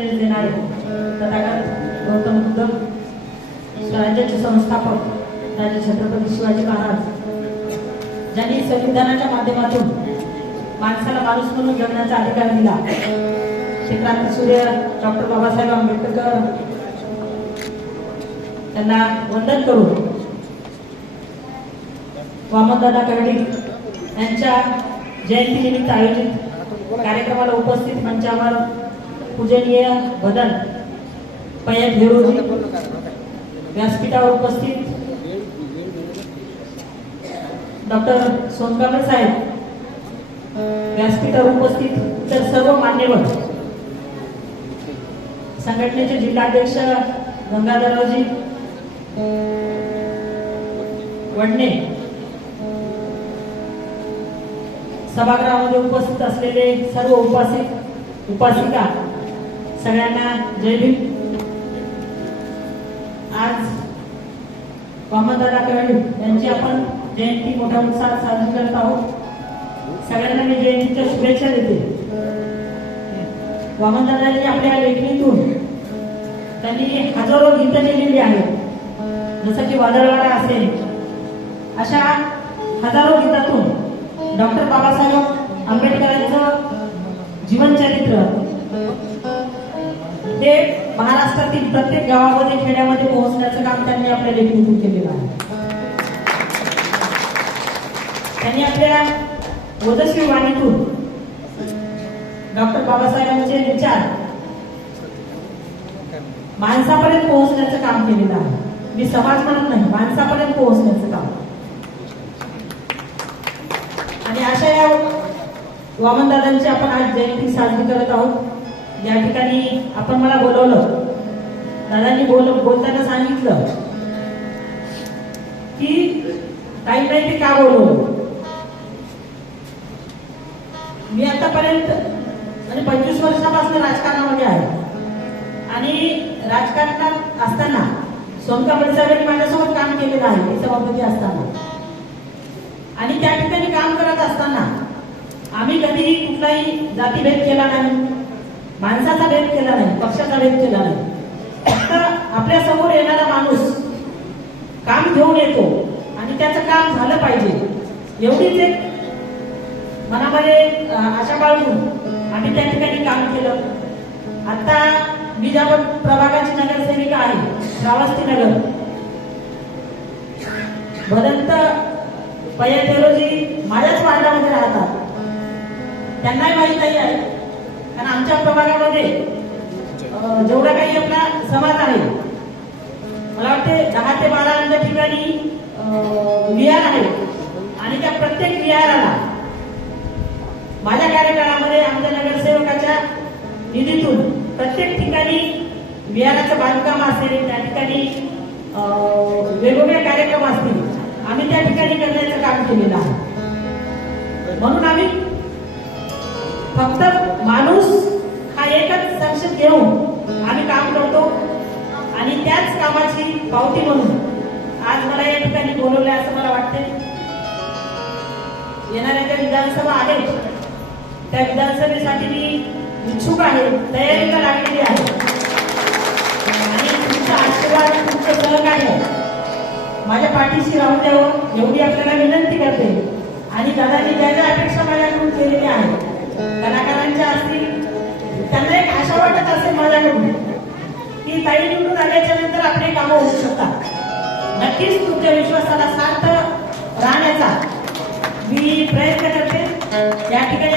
संदेश देणारे तथागत गौतम बुद्ध स्वराज्याचे संस्थापक राजे छत्रपती शिवाजी महाराज ज्यांनी संविधानाच्या माध्यमातून माणसाला माणूस म्हणून जगण्याचा अधिकार दिला. श्री सूर्य डॉक्टर बाबासाहेब आंबेडकर त्यांना वंदन करून वामनदादा कर्डिक यांच्या जयंतीनिमित्त आयोजित कार्यक्रमाला उपस्थित मंचावर पूजनीय भदन पयत हेरोजी व्यासपीठावर उपस्थित डॉक्टर सोनकांबळे साहेब व्यासपीठावर उपस्थित इतर सर्व मान्यवर संघटनेचे जिल्हाध्यक्ष गंगाधररावजी वडणे सभागृहामध्ये उपस्थित असलेले सर्व उपासित उपासिका सगळ्यांना जय भीम. आज वामनदादा यांची आपण जयंती मोठ्या उत्साहात साजरी करत आहोत. सगळ्यांना मी जयंतीच्या शुभेच्छा देते. वामनदादांनी आपल्या लेखणीतून त्यांनी हजारो गीतं लिहिलेली आहेत. जसं की वादळवाडा असेल. अशा हजारो गीतातून डॉक्टर बाबासाहेब आंबेडकरांचं जीवनचरित्र ते महाराष्ट्रातील प्रत्येक गावामध्ये खेड्यामध्ये पोहोचण्याचं काम त्यांनी आपल्या लेखणीतून केलेलं आहे. त्यांनी आपल्या ओजस्वी वाणीतून डॉक्टर बाबासाहेबांचे विचार माणसापर्यंत पोहोचण्याचं काम केलेलं आहे. मी समाज म्हणत नाही माणसापर्यंत पोहोचण्याचं काम. आणि अशा या वामनदादांची आपण आज जयंती साजरी करत आहोत. या ठिकाणी आपण मला बोलवलं दादांनी बोल बोलताना सांगितलं की काही नाही ते का बोलवलं? मी आतापर्यंत म्हणजे पंचवीस वर्षापासून राजकारणामध्ये आहे. आणि राजकारणात असताना सोनका साहेबांनी माझ्यासोबत काम केलेलं आहे सभापती असताना. आणि त्या ठिकाणी काम करत असताना आम्ही कधीही कुठलाही जातीभेद केला नाही. माणसाचा भेद केला नाही पक्षाचा भेद केला नाही. फक्त आपल्यासमोर येणारा माणूस काम घेऊन येतो आणि त्याचं काम झालं पाहिजे. एवढीच एक मनामध्ये आशा बाळगून आम्ही त्या ठिकाणी काम केलं. आता मी ज्या प्रभागाची नगरसेविका आहे श्रावस्ती नगर भदंत पय्यदेवजी माझ्याच वार्डामध्ये राहतात. त्यांनाही माहीत नाही आहे. कारण आमच्या प्रभागामध्ये जेवढा काही आपला समाज आहे मला वाटते दहा ते बारा ठिकाणी विहार आहे. आणि त्या प्रत्येक विहाराला माझ्या कार्यकाळामध्ये आमच्या नगरसेवकाच्या निधीतून प्रत्येक ठिकाणी विहाराचं बांधकाम असेल त्या ठिकाणी अं, वेगवेगळे कार्यक्रम असतील आम्ही त्या ठिकाणी करण्याचं काम केलेलं आहे. म्हणून आम्ही फक्त माणूस हा एकच संक्षेप घेऊन आम्ही काम करतो आणि त्याच कामाची पावती म्हणून आज मला या ठिकाणी बोलवलं असं मला वाटते येणाऱ्या ज्या विधानसभा आहेत त्या विधानसभेसाठी मी इच्छुक आहे तयारीला लागलेली आहे. आणि तुमचा आशीर्वाद तुमचं सहकार्य माझ्या पाठीशी राहून द्यावं एवढी आपल्याला विनंती करते. आणि दादांनी ज्या ज्या अपेक्षा माझ्याकडून केलेल्या आहेत कलाकारांच्या असतील त्यांना एक आशा वाटत असेल माझ्याकडून की ताई निवडून आल्याच्यानंतर आपले कामं होऊ शकतात. नक्कीच तुमच्या विश्वासाला सार्थ राहण्याचा मी प्रयत्न करते. या ठिकाणी